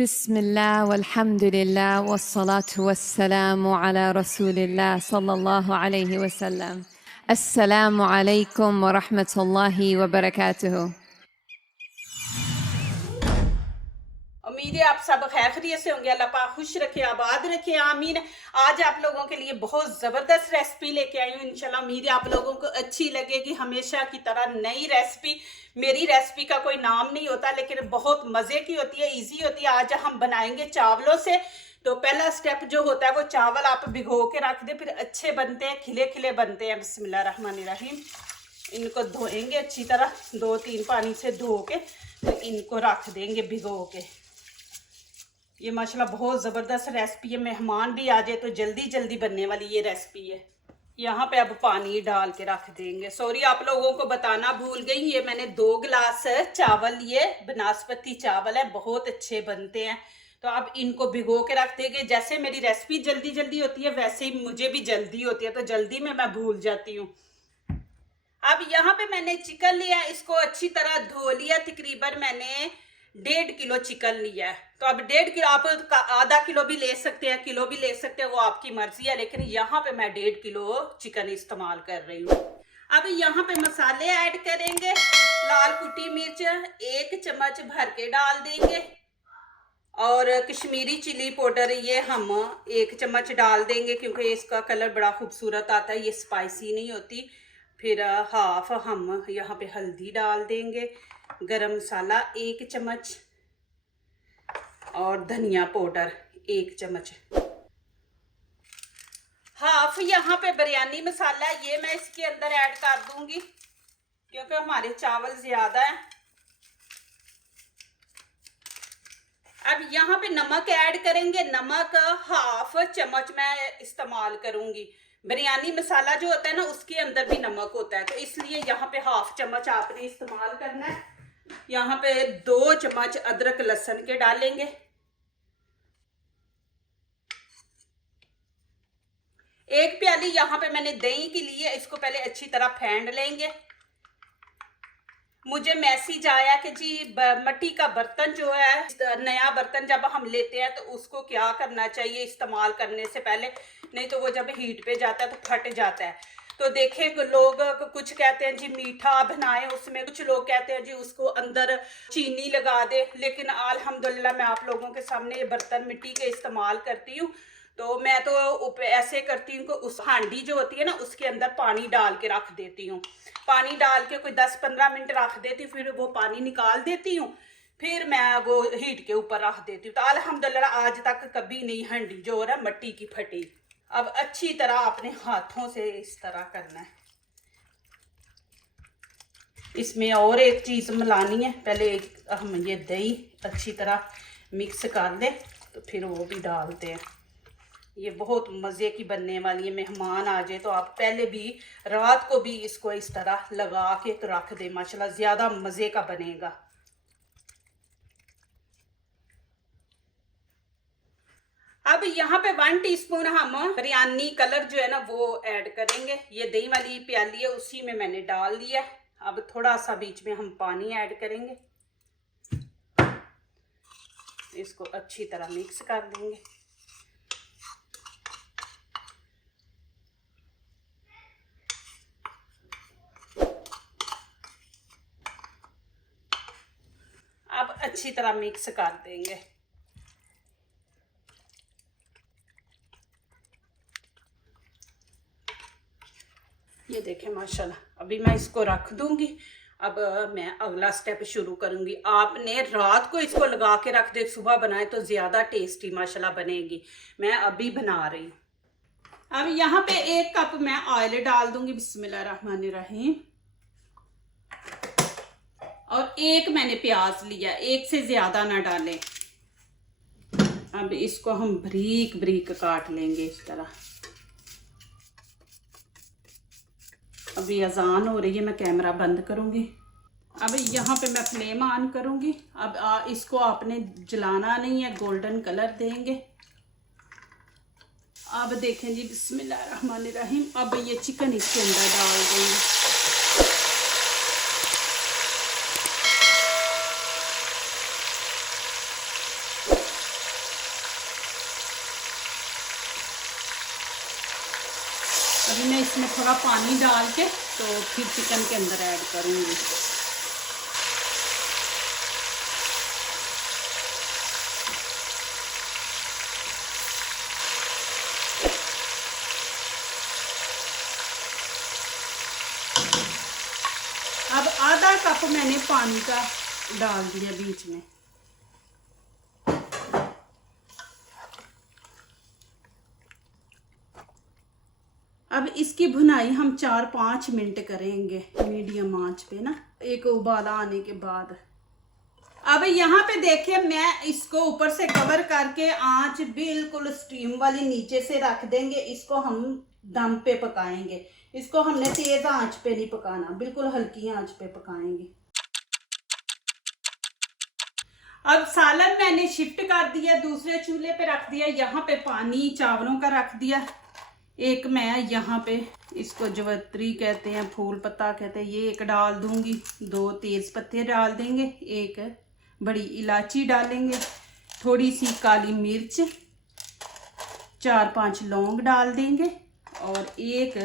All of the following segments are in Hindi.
बिस्मिल्लाह वल्हम्दुलिल्लाह वस्सलातु वस्सलामु अला रसूलिल्लाह सल्लल्लाहु अलैहि वसल्लम। अस्सलामु अलैकुम व रहमतुल्लाहि व बरकातुहू। उम्मीद है आप सब खैर खैरियत से होंगे। अल्लाह पाक खुश रखे, आबाद रखे, आमीन। आज आप लोगों के लिए बहुत ज़बरदस्त रेसिपी लेके आई हूँ। इंशाल्लाह उम्मीद है आप लोगों को अच्छी लगेगी। हमेशा की तरह नई रेसिपी, मेरी रेसिपी का कोई नाम नहीं होता लेकिन बहुत मज़े की होती है, इजी होती है। आज हम बनाएंगे चावलों से। तो पहला स्टेप जो होता है वो चावल आप भिगो के रख दे, फिर अच्छे बनते हैं, खिले खिले बनते हैं। बिस्मिल्लाह रहमान रहीम। इनको धोएंगे अच्छी तरह, 2-3 पानी से धो के फिर इनको रख देंगे भिगो के। ये माशाल्लाह बहुत ज़बरदस्त रेसिपी है, मेहमान भी आ जाए तो जल्दी जल्दी बनने वाली ये रेसिपी है। यहाँ पे अब पानी डाल के रख देंगे। सॉरी आप लोगों को बताना भूल गई, ये मैंने 2 गिलास चावल लिए, बनास्पति चावल है, बहुत अच्छे बनते हैं। तो अब इनको भिगो के रख देंगे। जैसे मेरी रेसिपी जल्दी जल्दी होती है वैसे ही मुझे भी जल्दी होती है, तो जल्दी में मैं भूल जाती हूँ। अब यहाँ पे मैंने चिकन लिया, इसको अच्छी तरह धो लिया। तकरीबन मैंने 1.5 किलो चिकन लिया है। तो अब 1.5 किलो, आप आधा किलो भी ले सकते हैं, किलो भी ले सकते हैं, वो आपकी मर्जी है। लेकिन यहाँ पे मैं 1.5 किलो चिकन इस्तेमाल कर रही हूँ। अब यहाँ पे मसाले ऐड करेंगे। लाल कुटी मिर्च 1 चम्मच भर के डाल देंगे और कश्मीरी चिली पाउडर ये हम 1 चम्मच डाल देंगे क्योंकि इसका कलर बड़ा खूबसूरत आता है, ये स्पाइसी नहीं होती। फिर हाफ हम यहाँ पे हल्दी डाल देंगे, गरम मसाला 1 चम्मच और धनिया पाउडर 1 चम्मच। हाफ यहाँ पे बिरयानी मसाला, ये मैं इसके अंदर ऐड कर दूंगी क्योंकि हमारे चावल ज्यादा है। अब यहाँ पे नमक ऐड करेंगे। नमक हाफ चम्मच मैं इस्तेमाल करूंगी। बिरयानी मसाला जो होता है ना उसके अंदर भी नमक होता है, तो इसलिए यहाँ पे हाफ चम्मच आपने इस्तेमाल करना है। यहाँ पे 2 चम्मच अदरक लहसुन के डालेंगे। एक प्याली यहाँ पे मैंने दही की ली है, इसको पहले अच्छी तरह फेंट लेंगे। मुझे मैसेज आया कि जी मिट्टी का बर्तन जो है, नया बर्तन जब हम लेते हैं तो उसको क्या करना चाहिए इस्तेमाल करने से पहले, नहीं तो वो जब हीट पे जाता है तो फट जाता है। तो देखें लोग कुछ कहते हैं जी मीठा बनाएं उसमें, कुछ लोग कहते हैं जी उसको अंदर चीनी लगा दे। लेकिन अल्हम्दुलिल्लाह मैं आप लोगों के सामने ये बर्तन मिट्टी के इस्तेमाल करती हूँ। तो मैं तो ऐसे करती हूँ कि उस हांडी जो होती है ना उसके अंदर पानी डाल के रख देती हूँ। पानी डाल के कोई 10-15 मिनट रख देती हूँ, फिर वो पानी निकाल देती हूँ, फिर मैं वो हीट के ऊपर रख देती हूँ। तो अल्हम्दुलिल्लाह आज तक कभी नहीं हांडी जो हो रहा है मिट्टी की फटी। अब अच्छी तरह अपने हाथों से इस तरह करना है। इसमें और एक चीज़ मिलानी है, पहले हम ये दही अच्छी तरह मिक्स कर दें तो फिर वो भी डालते हैं। ये बहुत मज़े की बनने वाली है। मेहमान आ जाए तो आप पहले भी रात को भी इसको इस तरह लगा के तो रख दें, माशाल्लाह ज़्यादा मज़े का बनेगा। अब यहाँ पे 1 टीस्पून हम बिरयानी कलर जो है ना वो ऐड करेंगे। ये दही वाली प्याली है उसी में मैंने डाल दिया। अब थोड़ा सा बीच में हम पानी ऐड करेंगे, इसको अच्छी तरह मिक्स कर देंगे। अब अच्छी तरह मिक्स कर देंगे। ये देखें माशाल्लाह, अभी मैं इसको रख दूंगी। अब मैं अगला स्टेप शुरू करूंगी। आपने रात को इसको लगा के रख दे, सुबह बनाए तो ज़्यादा टेस्टी माशाल्लाह बनेगी। मैं अभी बना रही हूँ। अब यहाँ पे 1 कप मैं ऑयल डाल दूंगी। बिस्मिल्लाह रहमान रहीम। और 1 मैंने प्याज लिया, 1 से ज़्यादा ना डालें। अब इसको हम बारीक बारीक काट लेंगे इस तरह। अभी अजान हो रही है, मैं कैमरा बंद करूंगी। अब यहाँ पे मैं फ्लेम ऑन करूंगी। अब इसको आपने जलाना नहीं है, गोल्डन कलर देंगे। अब देखें जी, बिस्मिल्लाह रहमान रहीम। अब ये चिकन इसके अंदर डाल देंगे। इसमें थोड़ा पानी डाल के तो फिर चिकन के अंदर ऐड करूँगी। अब आधा कप मैंने पानी का डाल दिया बीच में। अब इसकी भुनाई हम 4-5 मिनट करेंगे मीडियम आंच पे ना, एक उबाला आने के बाद। अब यहाँ पे देखिए मैं इसको ऊपर से कवर करके आंच बिल्कुल स्टीम वाली नीचे से रख देंगे। इसको हम दम पे पकाएंगे। इसको हमने तेज आंच पे नहीं पकाना, बिल्कुल हल्की आंच पे पकाएंगे। अब सालन मैंने शिफ्ट कर दिया, दूसरे चूल्हे पे रख दिया। यहाँ पे पानी चावलों का रख दिया। एक मैं यहाँ पे इसको जवत्री कहते हैं, फूल पत्ता कहते हैं, ये एक डाल दूंगी। 2 तेज पत्ते डाल देंगे, एक बड़ी इलायची डालेंगे, थोड़ी सी काली मिर्च, 4-5 लौंग डाल देंगे और एक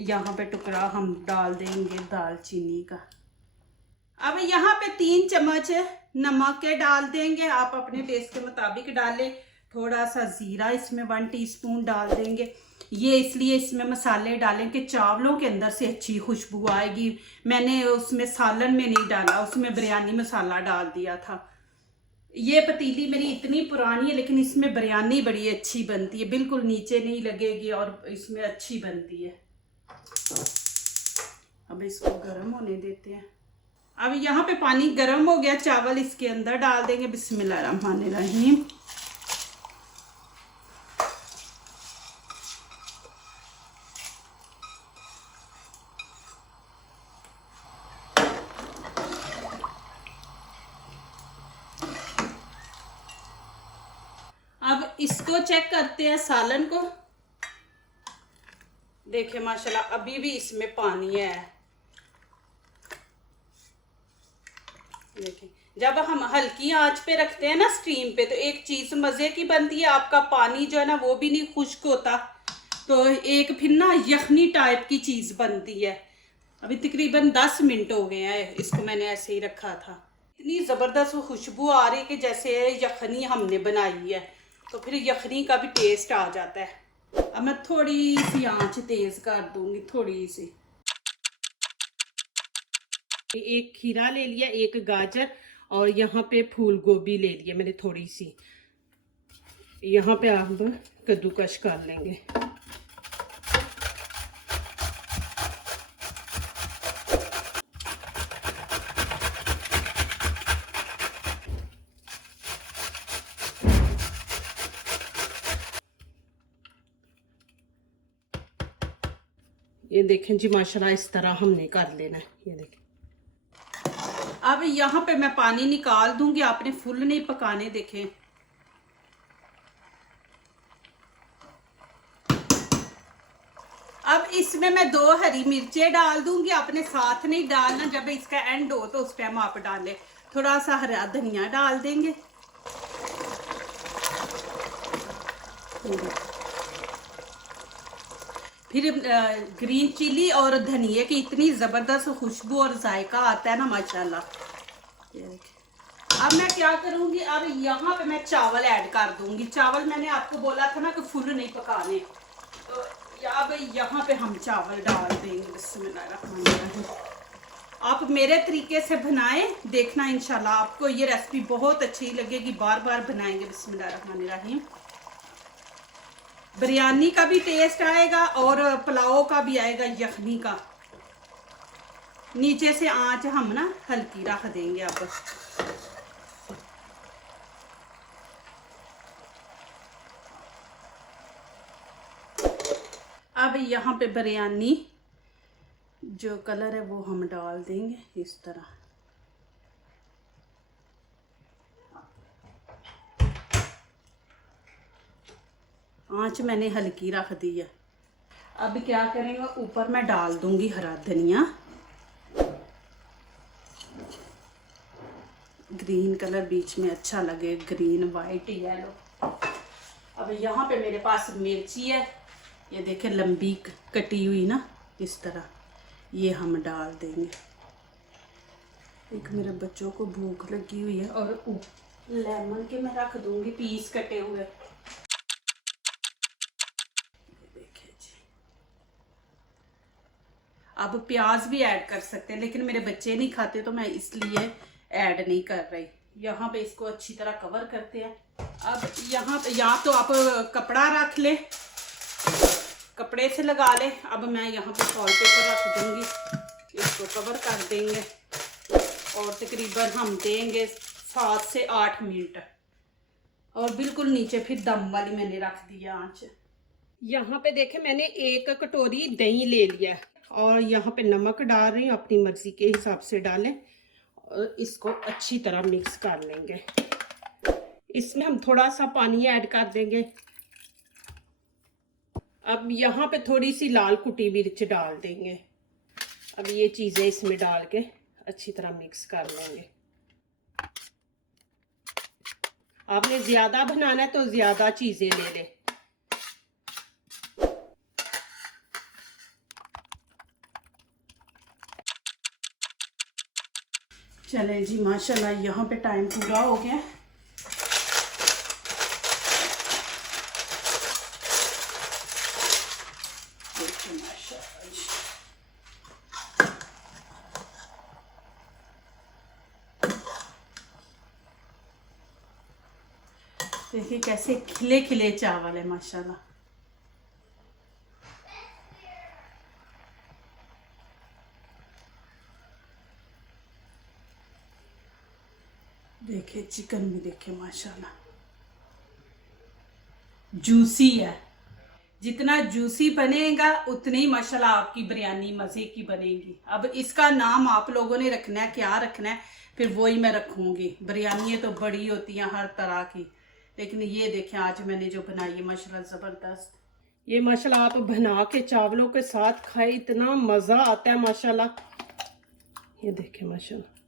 यहाँ पे टुकड़ा हम डाल देंगे दालचीनी का। अब यहाँ पे 3 चम्मच नमक के डाल देंगे, आप अपने टेस्ट के मुताबिक डालें। थोड़ा सा ज़ीरा इसमें 1 टीस्पून डाल देंगे। ये इसलिए इसमें मसाले डालें कि चावलों के अंदर से अच्छी खुशबू आएगी। मैंने उसमें सालन में नहीं डाला, उसमें बिरयानी मसाला डाल दिया था। ये पतीली मेरी इतनी पुरानी है लेकिन इसमें बिरयानी बड़ी अच्छी बनती है, बिल्कुल नीचे नहीं लगेगी और इसमें अच्छी बनती है। अब इसको गर्म होने देते हैं। अब यहाँ पे पानी गर्म हो गया, चावल इसके अंदर डाल देंगे। बिस्मिल्लाहिर्रहमानिर्रहीम। अब इसको चेक करते हैं सालन को। देखिए माशाल्लाह अभी भी इसमें पानी है। देखिए जब हम हल्की आंच पे रखते हैं ना स्टीम पे, तो एक चीज मजे की बनती है, आपका पानी जो है ना वो भी नहीं खुश्क होता, तो एक फिर ना यखनी टाइप की चीज बनती है। अभी तकरीबन 10 मिनट हो गए हैं इसको मैंने ऐसे ही रखा था। इतनी ज़बरदस्त खुशबू आ रही है कि जैसे यखनी हमने बनाई है, तो फिर यखनी का भी टेस्ट आ जाता है। अब मैं थोड़ी सी आंच तेज कर दूंगी, थोड़ी सी। एक खीरा ले लिया, एक गाजर और यहाँ पे फूल गोभी ले लिया मैंने थोड़ी सी। यहाँ पे आप कद्दूकश कर लेंगे। ये देखें जी माशाल्लाह इस तरह हमने कर लेना है। ये देखें। अब यहाँ पे मैं पानी निकाल दूंगी, आपने फुल नहीं पकाने। देखें अब इसमें मैं 2 हरी मिर्चें डाल दूंगी, अपने साथ नहीं डालना, जब इसका एंड हो तो उस टाइम आप डालें। थोड़ा सा हरा धनिया डाल देंगे। फिर ग्रीन चिली और धनिया की इतनी ज़बरदस्त खुशबू और जायका आता है ना माशाल्लाह। अब मैं क्या करूँगी, अब यहाँ पे मैं चावल ऐड कर दूँगी। चावल मैंने आपको बोला था ना कि फुल नहीं पकाने, तो अब यहाँ पे हम चावल डाल देंगे। बिस्मिल्लाहिर्रहमानिर्रहीम। आप मेरे तरीके से बनाएं, देखना इंशाल्लाह आपको ये रेसिपी बहुत अच्छी लगेगी, बार बार बनाएंगे। बिस्मिल्लाहिर्रहमानिर्रहीम। बिरयानी का भी टेस्ट आएगा और पुलाव का भी आएगा, यखनी का। नीचे से आंच हम ना हल्की रख देंगे। अब यहाँ पे बिरयानी जो कलर है वो हम डाल देंगे इस तरह। आंच मैंने हल्की रख दी है। अब क्या करेंगे, ऊपर मैं डाल दूंगी हरा धनिया। ग्रीन कलर बीच में अच्छा लगे, ग्रीन वाइट येलो। अब यहाँ पे मेरे पास मिर्ची है, ये देखें लंबी कटी हुई ना, इस तरह ये हम डाल देंगे। एक मेरे बच्चों को भूख लगी हुई है और लेमन के मैं रख दूंगी पीस कटे हुए। देखिए जी, अब प्याज भी ऐड कर सकते हैं, लेकिन मेरे बच्चे नहीं खाते तो मैं इसलिए ऐड नहीं कर रही। यहाँ पे इसको अच्छी तरह कवर करते हैं। अब यहाँ पे या तो आप कपड़ा रख ले, कपड़े से लगा ले। अब मैं यहाँ पे फॉल पेपर रख दूंगी, इसको कवर कर देंगे और तकरीबन हम देंगे 7 से 8 मिनट। और बिल्कुल नीचे फिर दम वाली मैंने रख दिया आंच। यहाँ पे देखें मैंने 1 कटोरी दही ले लिया और यहाँ पे नमक डाल रही हूँ, अपनी मर्जी के हिसाब से डालें। और इसको अच्छी तरह मिक्स कर लेंगे। इसमें हम थोड़ा सा पानी ऐड कर देंगे। अब यहाँ पे थोड़ी सी लाल कुटी मिर्च डाल देंगे। अब ये चीज़ें इसमें डाल के अच्छी तरह मिक्स कर लेंगे। आपने ज़्यादा बनाना है तो ज़्यादा चीज़ें ले लें। चलें जी, माशाल्लाह यहाँ पे टाइम पूरा हो गया। देखिए माशाल्लाह जी, देखिए कैसे खिले खिले चावल है माशाल्लाह। देखिए चिकन भी देखिए माशाल्लाह जूसी है। जितना जूसी बनेगा उतनी ही माशाल्लाह आपकी बिरयानी मज़े की बनेगी। अब इसका नाम आप लोगों ने रखना है, क्या रखना है फिर वही मैं रखूँगी। बिरयानी तो बड़ी होती हैं हर तरह की, लेकिन ये देखें आज मैंने जो बनाई है माशाल्लाह ज़बरदस्त। ये माशाल्लाह आप बना के चावलों के साथ खाए, इतना मज़ा आता है माशाल्लाह। ये देखें माशाल्लाह।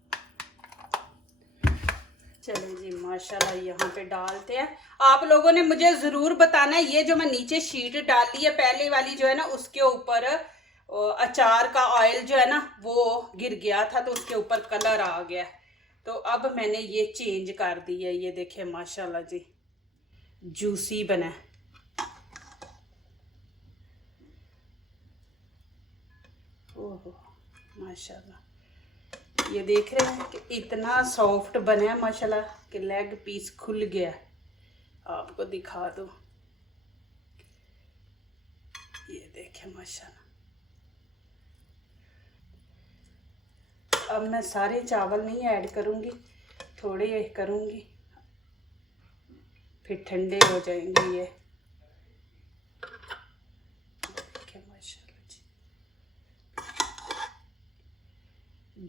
चलें जी माशाल्लाह यहाँ पे डालते हैं। आप लोगों ने मुझे ज़रूर बताना है, ये जो मैं नीचे शीट डाली है पहले वाली जो है ना, उसके ऊपर अचार का ऑयल जो है ना वो गिर गया था तो उसके ऊपर कलर आ गया। तो अब मैंने ये चेंज कर दी है। ये देखें माशाल्लाह जी जूसी बना है। ओहो माशाल्लाह, ये देख रहे हैं कि इतना सॉफ्ट बना है माशाल्लाह कि लेग पीस खुल गया। आपको दिखा दो, ये देखें माशाल्लाह। अब मैं सारे चावल नहीं ऐड करूँगी, थोड़े करूँगी, फिर ठंडे हो जाएंगे। ये देखें माशाल्लाह जी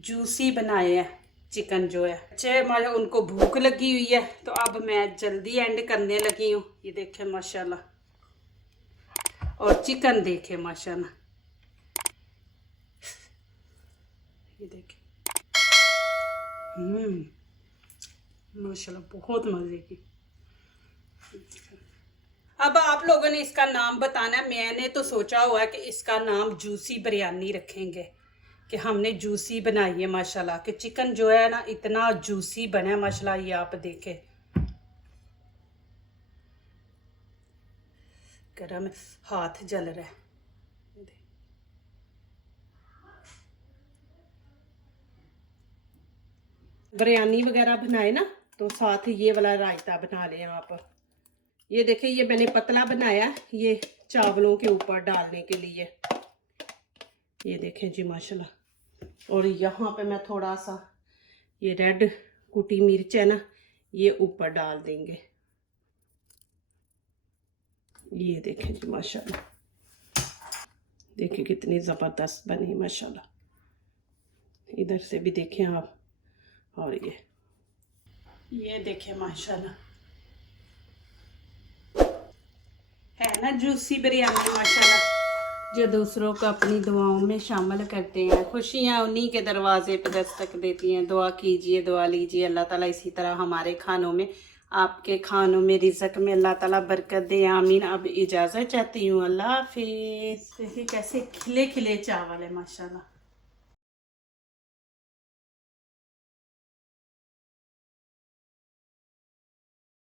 जूसी बनाए हैं चिकन जो है। अच्छे माशा उनको भूख लगी हुई है तो अब मैं जल्दी एंड करने लगी हूँ। ये देखें माशाल्लाह, और चिकन देखें माशाल्लाह। ये देखें माशाल्लाह बहुत मज़े की। अब आप लोगों ने इसका नाम बताना है। मैंने तो सोचा हुआ है कि इसका नाम जूसी बिरयानी रखेंगे, कि हमने जूसी बनाई है माशाल्लाह। कि चिकन जो है ना इतना जूसी बना है माशाल्लाह। ये आप देखें, गरम हाथ जल रहा है। बिरयानी वगैरह बनाए ना तो साथ ये वाला रायता बना लें आप। ये देखें ये मैंने पतला बनाया, ये चावलों के ऊपर डालने के लिए। ये देखें जी माशाल्लाह। और यहाँ पे मैं थोड़ा सा ये रेड कुटी मिर्च है ना ये ऊपर डाल देंगे। ये देखें जी माशाल्लाह, देखिए कितनी ज़बरदस्त बनी माशाल्लाह। इधर से भी देखें आप, और ये देखें माशाल्लाह, है ना जूसी बिरयानी माशाल्लाह। जो दूसरों को अपनी दुआओं में शामिल करते हैं, खुशियाँ उन्हीं के दरवाजे पर दस्तक देती हैं। दुआ कीजिए, दुआ लीजिए, अल्लाह ताला इसी तरह हमारे खानों में आपके खानों में रिज़्क में अल्लाह ताला बरकत दे, आमीन। अब इजाज़त चाहती हूँ, अल्लाह हाफिज़। देखिए कैसे खिले खिले चावल है माशाल्लाह।